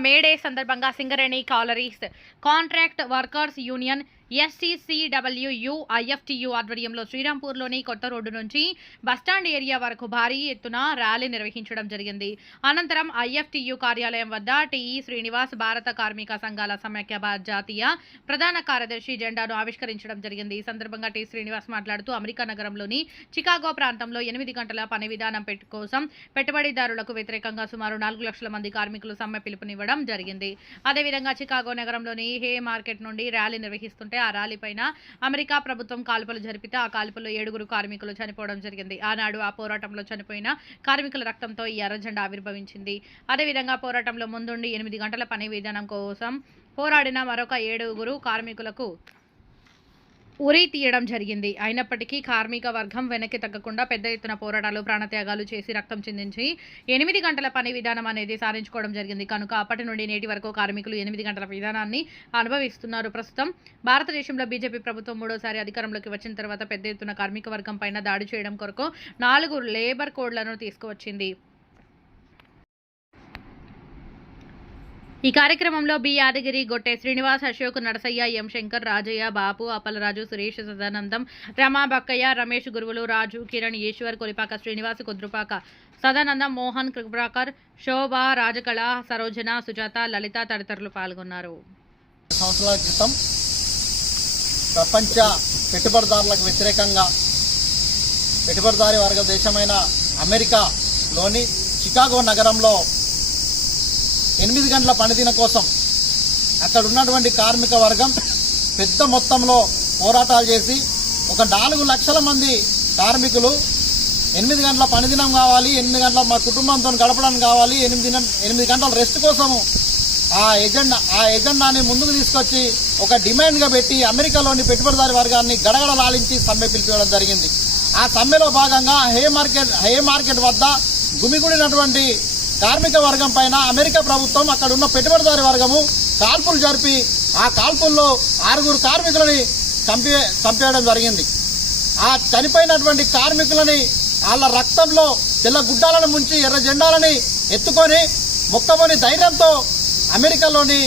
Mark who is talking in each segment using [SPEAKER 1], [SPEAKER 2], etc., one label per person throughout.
[SPEAKER 1] May Day సందర్భంగా Singareni collieries contract workers union SCCWU IFTU ఆధ్వర్యంలో శ్రీరాంపూర్లోని కొత్త రోడ్డు నుంచి బస్టాండ్ ఏరియా వరకు భారీ ఎత్తున ర్యాలీ నిర్వహించడం జరిగింది. అనంతరం ఐఎఫ్టీయూ కార్యాలయం వద్ద టీఈ e శ్రీనివాస్ భారత కార్మిక సంఘాల సమైక్య జాతీయ ప్రధాన కార్యదర్శి జెండాను ఆవిష్కరించడం జరిగింది. ఈ సందర్భంగా టి శ్రీనివాస్ మాట్లాడుతూ అమెరికా నగరంలోని చికాగో ప్రాంతంలో ఎనిమిది గంటల పని విధానం పెట్టు కోసం పెట్టుబడిదారులకు వ్యతిరేకంగా సుమారు నాలుగు లక్షల మంది కార్మికులు సమ్మె పిలుపునివ్వడం జరిగింది. అదేవిధంగా చికాగో నగరంలోని హే మార్కెట్ నుండి ర్యాలీ నిర్వహిస్తుంటే ఆ ర్యాలీపైన అమెరికా ప్రభుత్వం కాల్పులు జరిపితే ఆ కాల్పుల్లో ఏడుగురు కార్మికులు చనిపోవడం జరిగింది. ఆనాడు ఆ పోరాటంలో చనిపోయిన కార్మికుల రక్తంతో ఈ ఎర్రజెండా ఆవిర్భవించింది. అదేవిధంగా పోరాటంలో ముందుండి ఎనిమిది గంటల పని విధానం కోసం పోరాడిన మరొక ఏడుగురు కార్మికులకు ఉరి తీయడం జరిగింది. అయినప్పటికీ కార్మిక వర్గం వెనక్కి తగ్గకుండా పెద్ద ఎత్తున పోరాటాలు ప్రాణత్యాగాలు చేసి రక్తం చిందించి ఎనిమిది గంటల పని విధానం అనేది సాధించుకోవడం జరిగింది. కనుక అప్పటి నుండి నేటి వరకు కార్మికులు ఎనిమిది గంటల విధానాన్ని అనుభవిస్తున్నారు. ప్రస్తుతం భారతదేశంలో బీజేపీ ప్రభుత్వం మూడోసారి అధికారంలోకి వచ్చిన తర్వాత పెద్ద ఎత్తున కార్మిక వర్గం పైన దాడి చేయడం కొరకు నాలుగు లేబర్ కోడ్లను తీసుకువచ్చింది. ఈ కార్యక్రమంలో బి యాదగిరి గొట్టె శ్రీనివాస్ అశోక్ నరసయ్య ఎం శంకర్ రాజయ్య బాపు అప్పలరాజు సురేష్ సదానందం రమా బక్కయ్య రమేష్ గురువులు రాజు కిరణ్ ఈశ్వర్ కొలిపాక శ్రీనివాస్ కుద్రుపాక సదానందం మోహన్ కృపాకర్ శోభ రాజకళ సరోజన సుజాత లలిత తదితరులు పాల్గొన్నారు.
[SPEAKER 2] సంవత్సరాల క్రితం ప్రపంచ పెట్టుబడిదారులకు వ్యతిరేకంగా పెట్టుబడిదారి వర్గ దేశమైన అమెరికాలోని చికాగో నగరంలో ఎనిమిది గంటల పనిదిన కోసం అక్కడ ఉన్నటువంటి కార్మిక వర్గం పెద్ద మొత్తంలో పోరాటాలు చేసి ఒక నాలుగు లక్షల మంది కార్మికులు ఎనిమిది గంటల పనిదినం కావాలి ఎనిమిది గంటల మా కుటుంబంతో గడపడానికి కావాలి ఎనిమిది ఎనిమిది గంటల రెస్ట్ కోసము ఆ ఎజెండా ఆ ఎజెండాని ముందుకు తీసుకొచ్చి ఒక డిమాండ్గా పెట్టి అమెరికాలోని పెట్టుబడిదారి వర్గాన్ని గడగడలాలించి సమ్మె పిలిపించడం జరిగింది. ఆ సమ్మెలో భాగంగా హే మార్కెట్ హే మార్కెట్ వద్ద గుమిగుడినటువంటి కార్మిక వర్గం పైన అమెరికా ప్రభుత్వం అక్కడ ఉన్న పెట్టుబడిదారి వర్గము కాల్పులు జరిపి ఆ కాల్పుల్లో ఆరుగురు కార్మికులని చంపి చంపేయడం జరిగింది. ఆ చనిపోయినటువంటి కార్మికులని వాళ్ళ రక్తంలో తెల్ల గుడ్డాలను ముంచి ఎర్ర జెండాలని ఎత్తుకొని మొక్కమని ధైర్యంతో అమెరికాలోని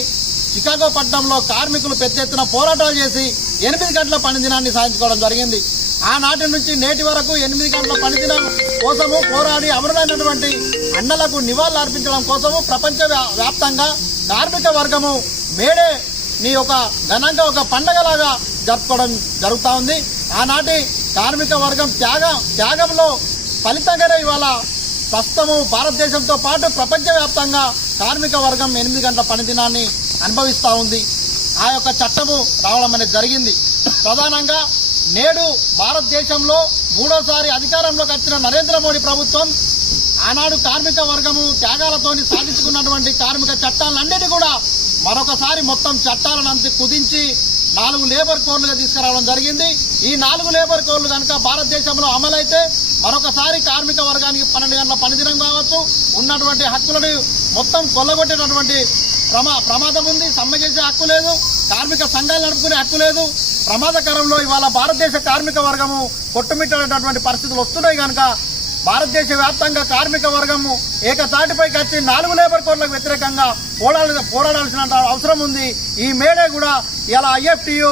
[SPEAKER 2] చికాగో పట్టణంలో కార్మికులు పెద్ద ఎత్తున పోరాటాలు చేసి ఎనిమిది గంటల పని దినాన్ని సాధించుకోవడం జరిగింది. ఆనాటి నుంచి నేటి వరకు ఎనిమిది గంటల పనిదినం కోసము పోరాడి అమరులైనటువంటి అన్నలకు నివాళులు అర్పించడం కోసము ప్రపంచ వ్యాప్తంగా కార్మిక వర్గము మేడే నీ ఒక ఘనంగా ఒక పండగలాగా జరుపుకోవడం జరుగుతూ ఉంది. ఆనాటి కార్మిక వర్గం త్యాగ త్యాగంలో ఫలితంగానే ఇవాళ ప్రస్తుతము భారతదేశంతో పాటు ప్రపంచవ్యాప్తంగా కార్మిక వర్గం ఎనిమిది గంటల పనిదినాన్ని అనుభవిస్తూ ఉంది. ఆ యొక్క చట్టము రావడం అనేది జరిగింది. ప్రధానంగా నేడు భారతదేశంలో మూడోసారి అధికారంలోకి వచ్చిన నరేంద్ర మోడీ ప్రభుత్వం ఆనాడు కార్మిక వర్గము త్యాగాలతోని సాధించుకున్నటువంటి కార్మిక చట్టాలన్నిటి కూడా మరొకసారి మొత్తం చట్టాలను అంత కుదించి నాలుగు లేబర్ కోడ్లుగా తీసుకురావడం జరిగింది. ఈ నాలుగు లేబర్ కోడ్లు కనుక భారతదేశంలో అమలైతే మరొకసారి కార్మిక వర్గానికి పన్నెండు గంటల పనిదినం కావచ్చు. ఉన్నటువంటి హక్కులను మొత్తం కొల్లగొట్టేటటువంటి ప్రమా ప్రమాదం ఉంది సమ్మె చేసే హక్కు లేదు కార్మిక సంఘాలు నడుపుకునే హక్కు లేదు. ప్రమాదకరంలో ఇవాళ భారతదేశ కార్మిక వర్గము కొట్టుమిట్టేటటువంటి పరిస్థితులు వస్తున్నాయి కనుక భారతదేశ వ్యాప్తంగా కార్మిక వర్గము ఏకతాటిపైకి వచ్చి నాలుగు లేబర్ కోడ్లకు వ్యతిరేకంగా పోరాడ పోరాడాల్సిన అవసరం ఉంది. ఈ మేడే కూడా ఇలా ఐఎఫ్టియు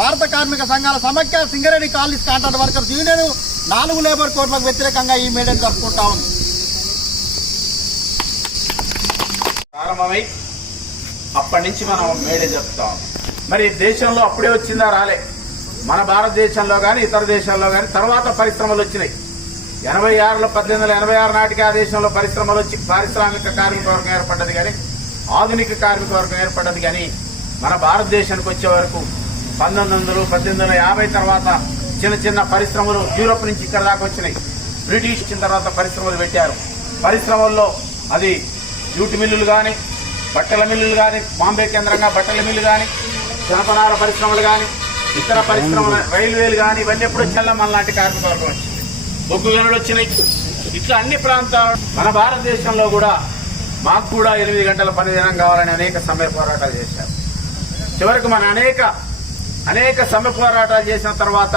[SPEAKER 2] భారత కార్మిక సంఘాల సమైక్య Singareni colonies contract workers union నాలుగు లేబర్ కోడ్లకు వ్యతిరేకంగా ఈ మేడని జరుపుకుంటా ఉంది.
[SPEAKER 3] ప్రారంభమై అప్పటి నుంచి మనం మేడే చెప్తాం. మరి దేశంలో అప్పుడే వచ్చిందా? రాలే. మన భారతదేశంలో కానీ ఇతర దేశాల్లో కానీ తర్వాత పరిశ్రమలు వచ్చినాయి. ఎనభై ఆరులో పద్దెనిమిది వందల ఎనభై ఆరు నాటికి ఆ దేశంలో పరిశ్రమలు వచ్చి పారిశ్రామిక కార్మిక వర్గం ఏర్పడ్డది కానీ ఆధునిక కార్మిక వర్గం ఏర్పడ్డది కానీ మన భారతదేశానికి వచ్చే వరకు పంతొమ్మిది వందలు పద్దెనిమిది వందల యాభై తర్వాత చిన్న చిన్న పరిశ్రమలు యూరోప్ నుంచి ఇక్కడ దాకా వచ్చినాయి. బ్రిటిష్ ఇచ్చిన తర్వాత పరిశ్రమలు పెట్టారు. పరిశ్రమల్లో అది జూట్ మిల్లులు కానీ బట్టల మిల్లులు కానీ బాంబే కేంద్రంగా బట్టల మిల్లు కానీ జనపనార పరిశ్రమలు కానీ ఇతర పరిశ్రమలు రైల్వేలు కానీ ఇవన్నీ ఎప్పుడు వచ్చేలా మన లాంటి కార్మిక వర్గం వచ్చింది బొగ్గు గనులు వచ్చినాయి. ఇట్లా అన్ని ప్రాంతాలు మన భారతదేశంలో కూడా మాకు కూడా ఎనిమిది గంటల పని దినం కావాలని అనేక సమ్మె పోరాటాలు చేశారు. చివరికి మన అనేక అనేక సమ్మె పోరాటాలు చేసిన తర్వాత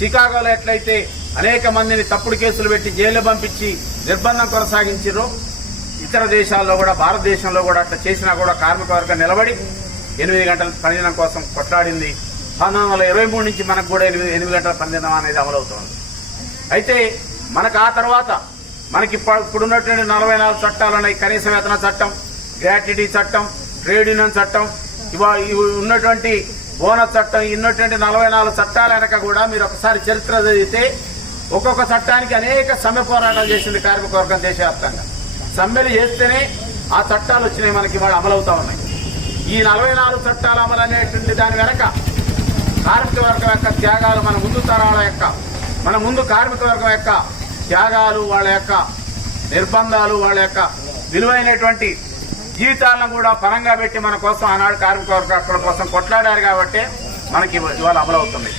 [SPEAKER 3] చికాగోలో ఎట్లయితే అనేక మందిని తప్పుడు కేసులు పెట్టి జైలు పంపించి నిర్బంధం కొనసాగించారు ఇతర దేశాల్లో కూడా భారతదేశంలో కూడా అట్లా చేసినా కూడా కార్మిక వర్గం నిలబడి ఎనిమిది గంటల పనిదినం కోసం కొట్లాడింది. పంతొమ్మిది వందల ఇరవై మూడు నుంచి మనకు కూడా ఎనిమిది ఎనిమిది గంటల పనిదినం అనేది అమలవుతోంది. అయితే మనకు ఆ తర్వాత మనకి ఇప్పుడున్నటువంటి నలభై నాలుగు చట్టాలు ఉన్నాయి. కనీస వేతన చట్టం గ్రాట్యుటీ చట్టం ట్రేడ్ యూనియన్ చట్టం ఇవా ఇవి ఉన్నటువంటి బోనస్ చట్టం ఇన్నటువంటి ఉన్నటువంటి నలభై నాలుగు చట్టాల వెనక కూడా మీరు ఒకసారి చరిత్ర చదివితే ఒక్కొక్క చట్టానికి అనేక సమ్మె పోరాటాలు చేసింది కార్మిక వర్గం దేశవ్యాప్తంగా. సమ్మెలు చేస్తేనే ఆ చట్టాలు వచ్చినాయి మనకి వాడు అమలవుతా ఉన్నాయి. ఈ నలభై నాలుగు చట్టాలు అమలు అనేటువంటి దాని వెనక కార్మిక వర్గం యొక్క త్యాగాలు మన ముందు తరాల యొక్క మన ముందు కార్మిక వర్గం యొక్క త్యాగాలు వాళ్ళ యొక్క నిర్బంధాలు వాళ్ళ యొక్క విలువైనటువంటి జీవితాలను కూడా పరంగా పెట్టి మన కోసం ఆనాడు కార్మిక వర్గాల కోసం కొట్లాడారు కాబట్టి మనకి ఇవాళ అమలవుతుంది.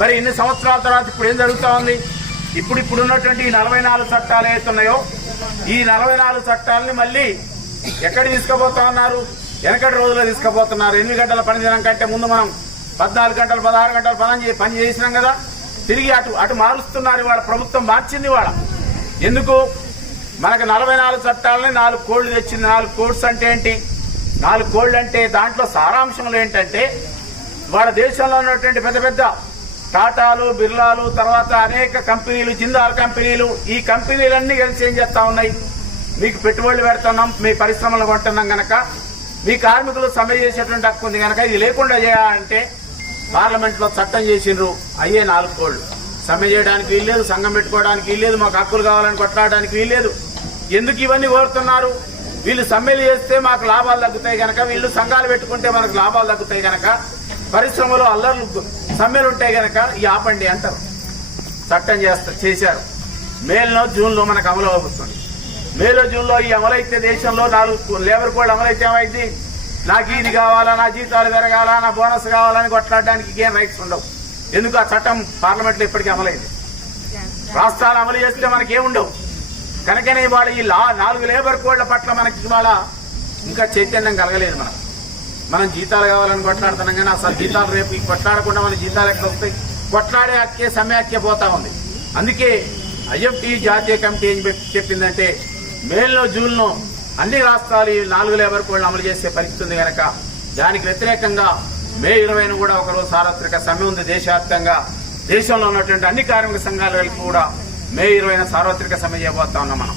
[SPEAKER 3] మరి ఇన్ని సంవత్సరాల తర్వాత ఇప్పుడు ఏం జరుగుతూ ఉంది? ఇప్పుడు ఇప్పుడు ఉన్నటువంటి ఈ నలభై నాలుగు చట్టాలు ఏవైతున్నాయో ఈ నలభై నాలుగు చట్టాలని మళ్ళీ ఎక్కడ తీసుకుపోతా ఉన్నారు? వెనకటి రోజుల్లో తీసుకుపోతున్నారు. ఎనిమిది గంటల పని దినం కంటే ముందు మనం పద్నాలుగు గంటలు పదహారు గంటలు పని చే- పని చేసినాం కదా? తిరిగి అటు అటు మారుస్తున్నారు ఇవాళ. ప్రభుత్వం మార్చింది వాళ్ళ ఎందుకు? మనకు నలభై నాలుగు చట్టాలని నాలుగు కోళ్ళు తెచ్చింది. నాలుగు కోడ్స్ అంటే ఏంటి? నాలుగు కోళ్ళు అంటే దాంట్లో సారాంశంలో ఏంటంటే వాళ్ళ దేశంలో ఉన్నటువంటి పెద్ద పెద్ద టాటాలు బిర్లాలు తర్వాత అనేక కంపెనీలు జిందాల్ కంపెనీలు ఈ కంపెనీలన్నీ కలిసి ఏం చేస్తా ఉన్నాయి? మీకు పెట్టుబడులు పెడుతున్నాం మీ పరిశ్రమలు కొంటున్నాం గనక మీ కార్మికులు సమ్మె చేసేటువంటి హక్కు ఉంది గనక ఇది లేకుండా చేయాలంటే పార్లమెంట్లో చట్టం చేసిండ్రు అయ్యే నాలుగు కోళ్ళు సమ్మె చేయడానికి వీల్లేదు సంఘం పెట్టుకోవడానికి వీల్లేదు మాకు హక్కులు కావాలని కొట్లాడడానికి వీల్లేదు. ఎందుకు ఇవన్నీ కోరుతున్నారు? వీళ్ళు సమ్మెలు చేస్తే మాకు లాభాలు తగ్గుతాయి గనక వీళ్ళు సంఘాలు పెట్టుకుంటే మనకు లాభాలు తగ్గుతాయి గనక పరిశ్రమలో అల్లర్లు సమ్మెలు ఉంటే గనక ఈ ఆపండి అంటారు. చట్టం చేస్తా చేశారు. మేలో జూన్లో మనకు అమలు అవుతుంది. మేలో జూన్లో ఈ అమలైతే దేశంలో నాలుగు లేబర్ కోడ్ అమలైతే ఏమైంది? నాకు ఇది కావాలా నా జీతాలు పెరగాల నా బోనస్ కావాలని కొట్లాడడానికి ఏం రైట్స్ ఉండవు. ఎందుకు ఆ చట్టం పార్లమెంట్లో ఇప్పటికీ అమలైంది? రాష్ట్రాలు అమలు చేస్తే మనకి ఏముండవు కనుకనే ఇవాళ ఈ లా నాలుగు లేబర్ కోడ్ల పట్ల మనకి ఇవాళ ఇంకా చైతన్యం కలగలేదు మనం మనం జీతాలు కావాలని కొట్లాడుతున్నాం కానీ అసలు జీతాలు రేపు ఈ కొట్లాడకుండా మన జీతాలు ఎక్కడ వస్తాయి? కొట్లాడే హక్కే సమ్మె పోతా ఉంది. అందుకే ఐఎఫ్టీ జాతీయ కమిటీ ఏం చెప్పిందంటే మేలో జూన్లో అన్ని రాష్ట్రాలు ఈ నాలుగు లేబర్ కోడ్లు అమలు చేసే పరిస్థితి ఉంది కనుక దానికి వ్యతిరేకంగా మే ఇరవైన కూడా ఒకరోజు సార్వత్రిక సమ్మె ఉంది. దేశవ్యాప్తంగా దేశంలో ఉన్నటువంటి అన్ని కార్మిక సంఘాలకు కూడా మే ఇరవైన సార్వత్రిక సమ్మె చేయబోతా ఉన్నాం మనం.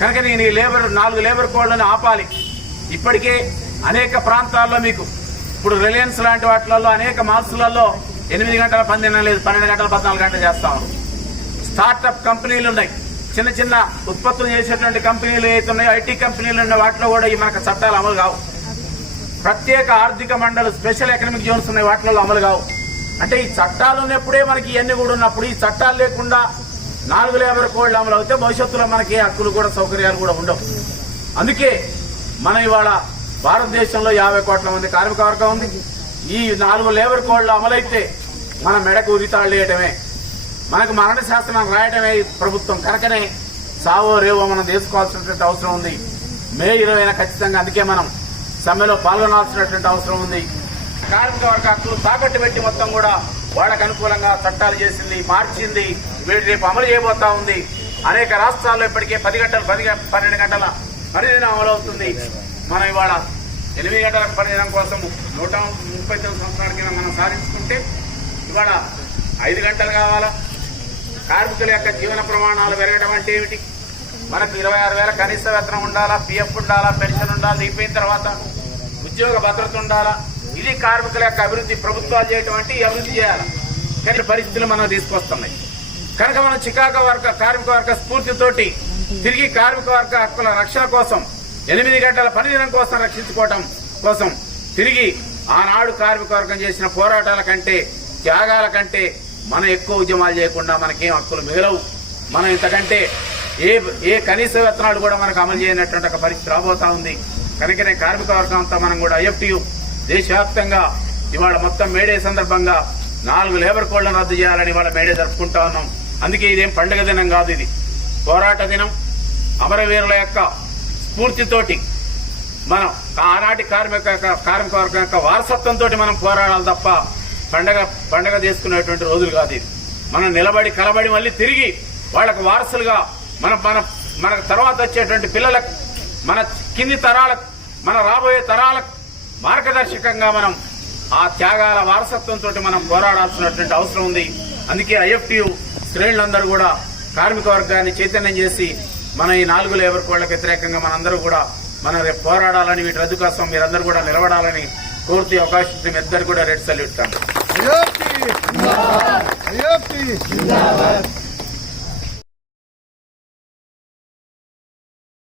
[SPEAKER 3] కనుక నేను ఈ లేబర్ నాలుగు లేబర్ కోడ్లను ఆపాలి. ఇప్పటికే అనేక ప్రాంతాల్లో మీకు ఇప్పుడు రిలయన్స్ లాంటి వాటిలలో అనేక మాల్స్లలో ఎనిమిది గంటల పన్నెండు లేదు పన్నెండు గంటల పద్నాలుగు గంటలు చేస్తా స్టార్టప్ కంపెనీలు ఉన్నాయి. చిన్న చిన్న ఉత్పత్తులు చేసేటువంటి కంపెనీలు ఏవైతే ఉన్నాయో ఐటీ కంపెనీలు ఉన్న వాటిలో కూడా ఈ మనకు చట్టాలు అమలు కావు. ప్రత్యేక ఆర్థిక మండలి స్పెషల్ ఎకనామిక్ జోన్స్ ఉన్నాయి వాటిలో అమలు కావు. అంటే ఈ చట్టాలు ఉన్నప్పుడే మనకి ఇవన్నీ కూడా ఉన్నప్పుడు ఈ చట్టాలు లేకుండా నాలుగు లేబర్ కోడ్లు అమలు అవుతే భవిష్యత్తులో మనకి హక్కులు కూడా సౌకర్యాలు కూడా ఉండవు. అందుకే మనం ఇవాళ భారతదేశంలో యాభై కోట్ల మంది కార్మిక వర్గం ఉంది. ఈ నాలుగు లేబర్ కోడ్లు అమలైతే మన మెడకు ఉరితాళ్ళు వేయటమే. మనకు మరణ శాస్త్రం రాయటమే ప్రభుత్వం కనుకనే సావో రేవో మనం తీసుకోవాల్సినటువంటి అవసరం ఉంది. మే ఇరవైన ఖచ్చితంగా అందుకే మనం సమ్మెలో పాల్గొనాల్సినటువంటి అవసరం ఉంది. కార్మిక వర్గ హక్కులు తాకట్టు పెట్టి మొత్తం కూడా వాళ్ళకు అనుకూలంగా చట్టాలు చేసింది మార్చింది వీటి రేపు అమలు చేయబోతా ఉంది. అనేక రాష్ట్రాల్లో ఇప్పటికే పది గంటలు పది పన్నెండు గంటల పరిధిన అమలు అవుతుంది మనం ఇవాళ ఎనిమిది గంటల పనిచేయడం కోసం నూట ముప్పై తొమ్మిది సంవత్సరాల కింద మనం సాధించుకుంటే ఇవాళ ఐదు గంటలు కావాలా? కార్మికుల యొక్క జీవన ప్రమాణాలు పెరగడం అంటే ఏమిటి? మనకు ఇరవై ఆరు వేల కనీస వేతనం ఉండాలా? పిఎఫ్ ఉండాలా? పెన్షన్ ఉండాలి? అయిపోయిన తర్వాత ఉద్యోగ భద్రత ఉండాలా? ఇది కార్మికుల యొక్క అభివృద్ధి ప్రభుత్వాలు చేయటం అంటే అభివృద్ధి చేయాలి? కానీ పరిస్థితులు మనం తీసుకొస్తున్నాయి. కనుక మనం చికాగో వర్గ కార్మిక వర్గ స్ఫూర్తితోటి తిరిగి కార్మిక వర్గ హక్కుల రక్షణ కోసం ఎనిమిది గంటల పనిదినం కోసం రక్షించుకోవటం కోసం తిరిగి ఆనాడు కార్మిక వర్గం చేసిన పోరాటాల కంటే త్యాగాల కంటే మనం ఎక్కువ ఉద్యమాలు చేయకుండా మనకేం హక్కులు మిగలవు. మనం ఇంతకంటే ఏ ఏ కనీస వేతనాలు కూడా మనకు అమలు చేయనటువంటి ఒక పరిస్థితి రాబోతా ఉంది. కనుకనే కార్మిక వర్గం అంతా మనం కూడా ఐఎఫ్టీయు దేశవ్యాప్తంగా ఇవాళ మొత్తం మేడే సందర్భంగా నాలుగు లేబర్ కోడ్లను రద్దు చేయాలని ఇవాళ మేడే జరుపుకుంటా ఉన్నాం. అందుకే ఇదేం పండుగ దినం కాదు ఇది. పోరాట దినం. అమరవీరుల యొక్క స్ఫూర్తితోటి మనం ఆనాటి కార్మిక కార్మిక వర్గం యొక్క వారసత్వంతో మనం పోరాడాలి తప్ప పండగ పండగ చేసుకునేటువంటి రోజులు కాదు ఇది మనం నిలబడి కలబడి మళ్ళీ తిరిగి వాళ్ళకు వారసులుగా మన మన మనకు తర్వాత వచ్చేటువంటి పిల్లలకు మన కింది తరాలకు మన రాబోయే తరాలకు మార్గదర్శకంగా మనం ఆ త్యాగాల వారసత్వంతో మనం పోరాడాల్సినటువంటి అవసరం ఉంది. అందుకే ఐఎఫ్టియు శ్రేణులందరూ కూడా కార్మిక వర్గాన్ని చైతన్యం చేసి మన ఈ నాలుగు లేబర్ కోళ్ళకు వ్యతిరేకంగా మనందరూ కూడా మన రేపు పోరాడాలని వీటి రద్దు కోసం మీరందరూ కూడా నిలబడాలని కోరుతూ అవకాశం మీ ఇద్దరు కూడా రెడ్ సల్యూట్ తాను